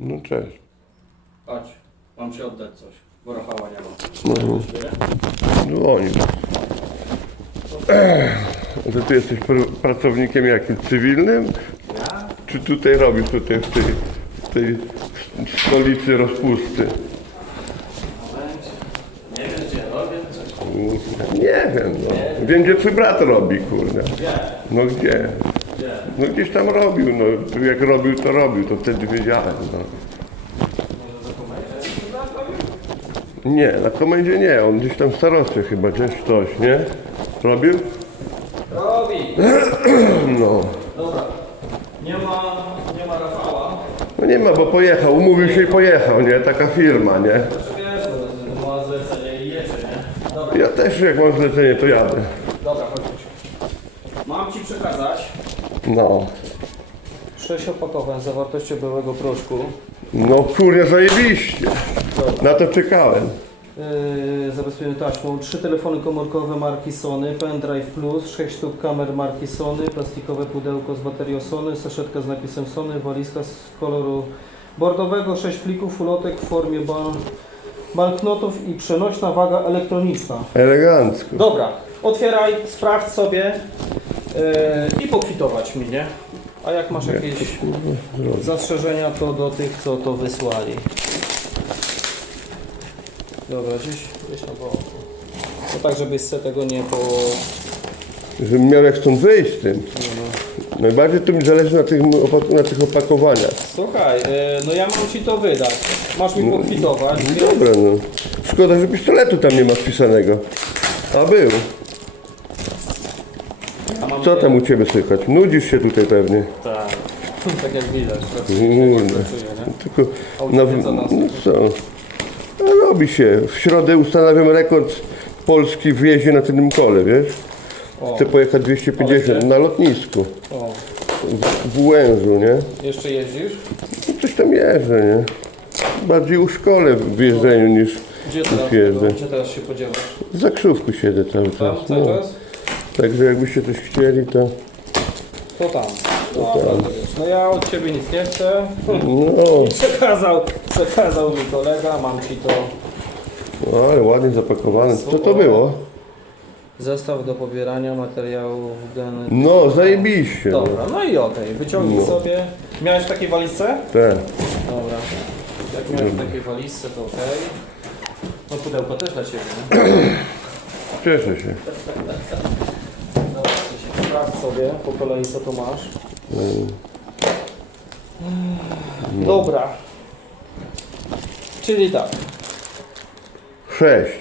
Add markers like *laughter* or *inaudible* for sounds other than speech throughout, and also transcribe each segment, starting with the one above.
No cześć. Chodź, mam ci oddać coś, bo Rafała nie ma. No, Zbierę? dzwoni. Ech, To ty jesteś pr- pracownikiem jakim? Cywilnym? Ja? Czy tutaj robisz tutaj w tej, w tej stolicy rozpusty? Nie wiem gdzie robię coś. Nie wiem, no. Wiem, gdzie twój brat robi, kurde. Gdzie? No gdzie? No gdzieś tam robił, no. Jak robił, to robił, to wtedy wiedziałem, no. Nie, na komendzie nie, on gdzieś tam w starostwie chyba, gdzieś coś, nie? Robił? Robi! *clears throat* No. Dobra. Nie ma, nie ma Rafała. No nie ma, bo pojechał, umówił się i pojechał, nie? Taka firma, nie? Znaczy wiesz, no, ma zlecenie i jedzie, nie? Dobra, Ja też jak mam zlecenie, to jadę. dobra, chodź. chodź. Mam ci przekazać No. sześć opakowań z zawartością białego proszku. No kurde, zajebiście. Na to czekałem. Yy, zabezpieczony taśmą, trzy telefony komórkowe marki Sony, pendrive plus, 6 sztuk kamer marki Sony, plastikowe pudełko z baterią Sony, saszetka z napisem Sony, walizka z koloru bordowego, 6 plików ulotek w formie ban banknotów i przenośna waga elektroniczna. Elegancko. Dobra, otwieraj, sprawdź sobie yy, i pokwitować mi, nie? A jak masz jakieś zastrzeżenia, to do tych, co to wysłali. Dobra, gdzieś, gdzieś tam było. No tak, żebyś se tego nie po... Żebym miał jak stąd wyjść z tym. Najbardziej to mi zależy na tych, opak- na tych opakowaniach. Słuchaj, e, no ja mam ci to wydać. Masz mi pokwitować. No dobra, no. Szkoda, że pistoletu tam nie ma wpisanego. A był. Co tam u Ciebie słychać? Nudzisz się tutaj pewnie. Tak. *laughs* tak jak widać. Kurde. Pracuję, nie? Tylko na, co no co? No, robi się. W środę ustanawiam rekord Polski w jeździe na tylnym kole, wiesz? O, Chcę pojechać 250 na lotnisku. o, W, w Łężu, nie? jeszcze jeździsz? No coś tam jeżdżę, nie? Bardziej u szkole w jeżdżeniu niż Gdzie Już teraz, jeżdżę. gdzie teraz się podziewasz? w zakrzówku siedzę cały Tam czas. cały No. czas? Także jakbyście coś chcieli, to To tam. No, to wiesz. no ja od Ciebie nic nie chcę. no, *laughs* Przekazał, przekazał mi kolega, mam Ci to. no ale ładnie zapakowane. Co to było? Zestaw do pobierania materiałów genetycznych. No, zajebiście. No. Dobra, no i okej, wyciągnij No. sobie. Miałeś w takiej walizce? Tak. Dobra. Jak miałeś w takiej walizce, to okej. No pudełko też dla Ciebie, nie? Cieszę się. Sprawdź sobie po kolei, co tu masz. Dobra. Czyli tak. Sześć.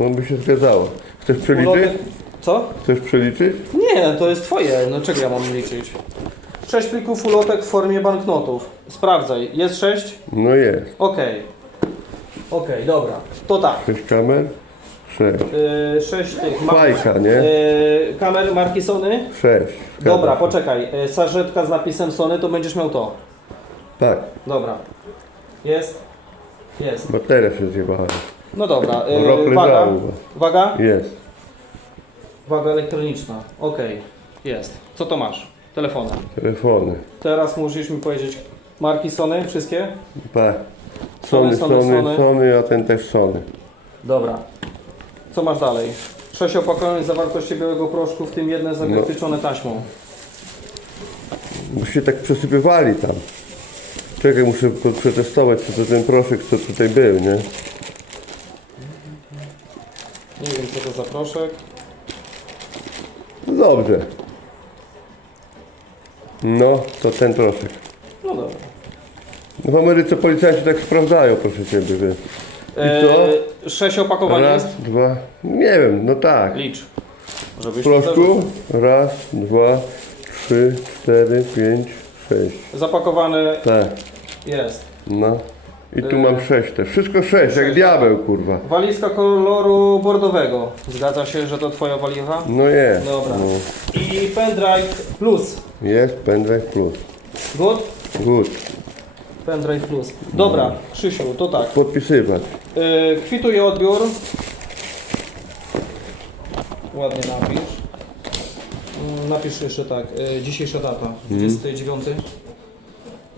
No by się zgadzało. Chcesz przeliczyć? Co? Chcesz przeliczyć? Nie, to jest Twoje. No czego ja mam liczyć? Sześć plików ulotek w formie banknotów. Sprawdzaj. Jest sześć? No jest. Okej. Okej, dobra. To tak. Sześć kamer? Sześć. Yy, sześć tych ma- Fajka, nie? kamer marki Sony. Sześć. Dobra, poczekaj. Yy, sarzetka z napisem Sony, to będziesz miał to. Tak. Dobra. Jest? Jest. Bateria się zjebała. No dobra. Rok Yy, waga. leżało. Waga? Jest. Waga elektroniczna. Okej. Jest. Co to masz? Telefony. Telefony. Teraz musisz mi powiedzieć marki Sony, wszystkie? Tak. Sony, Sony, Sony. Sony, a ten też Sony. Dobra. Co masz dalej? Sześć opakowań zawartości białego proszku, w tym jedne zabezpieczone taśmą. Bo się tak przesypywali tam. Czekaj, muszę to przetestować, czy to ten proszek, co tutaj był, nie? Nie wiem co to za proszek. No dobrze. No, to ten proszek. No dobra. No w Ameryce policjanci tak sprawdzają, proszę Ciebie, wiesz. Eee, sześć opakowań Raz, jest? dwa, nie wiem, no tak. Licz. Żebyś W proszku, raz, dwa, trzy, cztery, pięć, sześć. Zapakowane Tak, jest. no. I tu Yy. mam sześć też. Wszystko sześć, jak Sześć. diabeł, kurwa. Walizka koloru bordowego. Zgadza się, że to twoja walizka? No jest. Dobra. No. I pendrive plus. Jest pendrive plus. Good? Good. Pendrive plus. Dobra, Krzysiu, to tak. Podpisywać. Yy, kwituję odbiór. Ładnie napisz. Mm, Napisz jeszcze tak. Yy, dzisiejsza data. 29.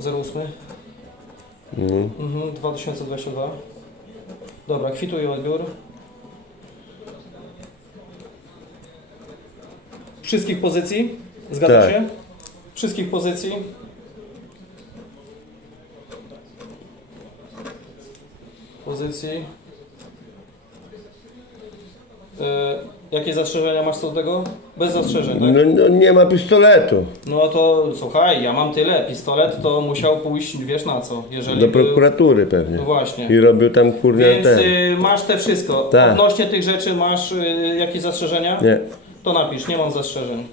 08. Mhm. Mhm, 2022. Dobra, kwituję odbiór. Wszystkich pozycji? Zgadza Tak. się? Wszystkich pozycji. Pozycji. E, jakieś zastrzeżenia masz co do tego? Bez zastrzeżeń, tak? No, no nie ma pistoletu. No to słuchaj, ja mam tyle. Pistolet to musiał pójść, wiesz na co, jeżeli Do był... prokuratury pewnie. No właśnie. I robił tam kurnia Więc ten. y, masz te wszystko. Tak. Odnośnie tych rzeczy masz y, jakieś zastrzeżenia? Nie. To napisz, nie mam zastrzeżeń.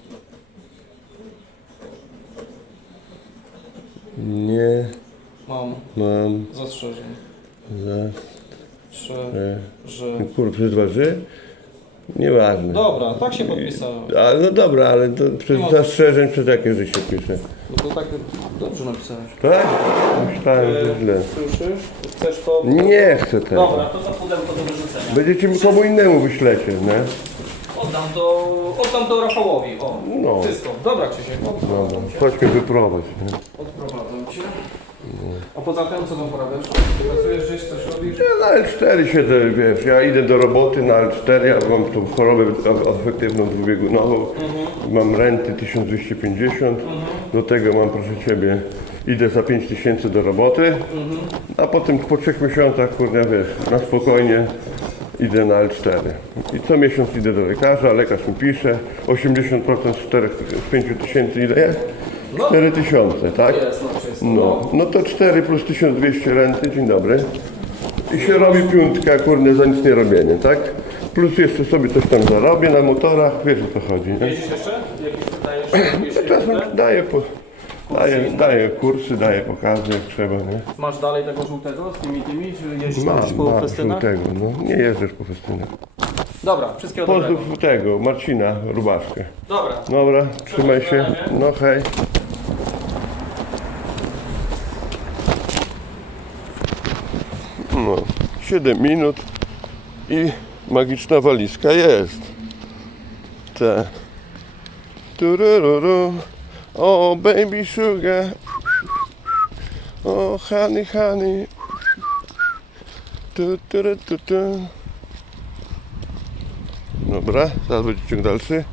Nie Mam mam zastrzeżeń. Za... Że, e, że... Przez dwa ży? Nieważne. Dobra, tak się podpisałem. No dobra, ale to przez No. zastrzeżeń przez jakie życie pisze? No to tak dobrze napisałeś. Tak? Myślałem, że źle. Słyszysz? Chcesz to... Nie chcę tego. Dobra, to to pudełko do wyrzucenia. Będziecie mi komu innemu wyślecie, nie? Oddam to, oddam to Rafałowi. O, No. wszystko. Dobra Krzysiek, odprowadzam cię. Chodź mnie wyprowadź, nie? Odprowadzam cię. A poza tym co tam porabiasz? Pracujesz gdzieś, coś robisz? Ja na L4 siedzę, wiesz, ja idę do roboty na L4, ja mam tą chorobę afektywną dwubiegunową, mam renty 1250, do tego mam, proszę Ciebie, idę za 5000 do roboty, a potem po trzech miesiącach, kurde, wiesz, na spokojnie idę na L4. I co miesiąc idę do lekarza, lekarz mi pisze, 80% z 4, z 5000 ile jest? No. 4000, tak? No. No, no to 4 plus 1200 renty, dzień dobry. I się robi piątka, kurde, za nic nie robienie, tak? Plus jeszcze sobie coś tam zarobię na motorach, wiesz o co chodzi, nie? Jeździsz jeszcze? Jakieś dajesz? jakieś Czasem daję, po, daję, daję kursy, daję pokazy, jak trzeba, nie? Masz dalej tego żółtego z tymi tymi? Czy jeździsz Mam, po mam festynach? żółtego, no. Nie jeżdżesz po festynach. Dobra, wszystkiego dobrego. Pozdrów tego, Marcina Rubaszkę. Dobra. Dobra, trzymaj się, no hej. No, 7 minut i magiczna walizka jest. Te. Turururu. O, baby sugar. O, honey, honey. Tu, tu, tu, tu. Dobra, zaraz będzie ciąg dalszy.